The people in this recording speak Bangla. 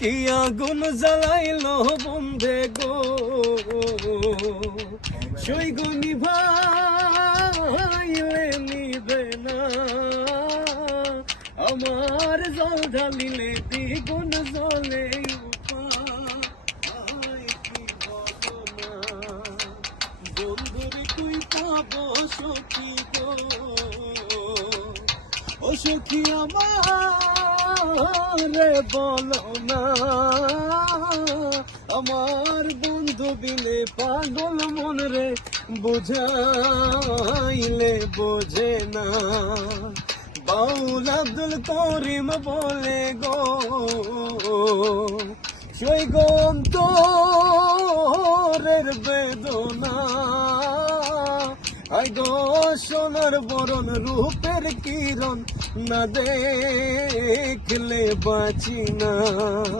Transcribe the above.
কি আগুন জ্বালাইলো বন্ধে গো, সৈগ নিভাইলে নিবে না, আমার জল ঢালিলে দ্বিগুণ জলে বন্ধুরে তুই পাবো সখী গো, ও সখী আমার বলো না, আমার বন্ধু বিনে পাগল মন রে বুঝাইলে বোঝে না। বাউল আব্দুল করিম বলে গো, সৈগ অন্তরের বেদনা, আই গো সোনার বরণ রূপের কিরণ, না দেখলে বাঁচি না।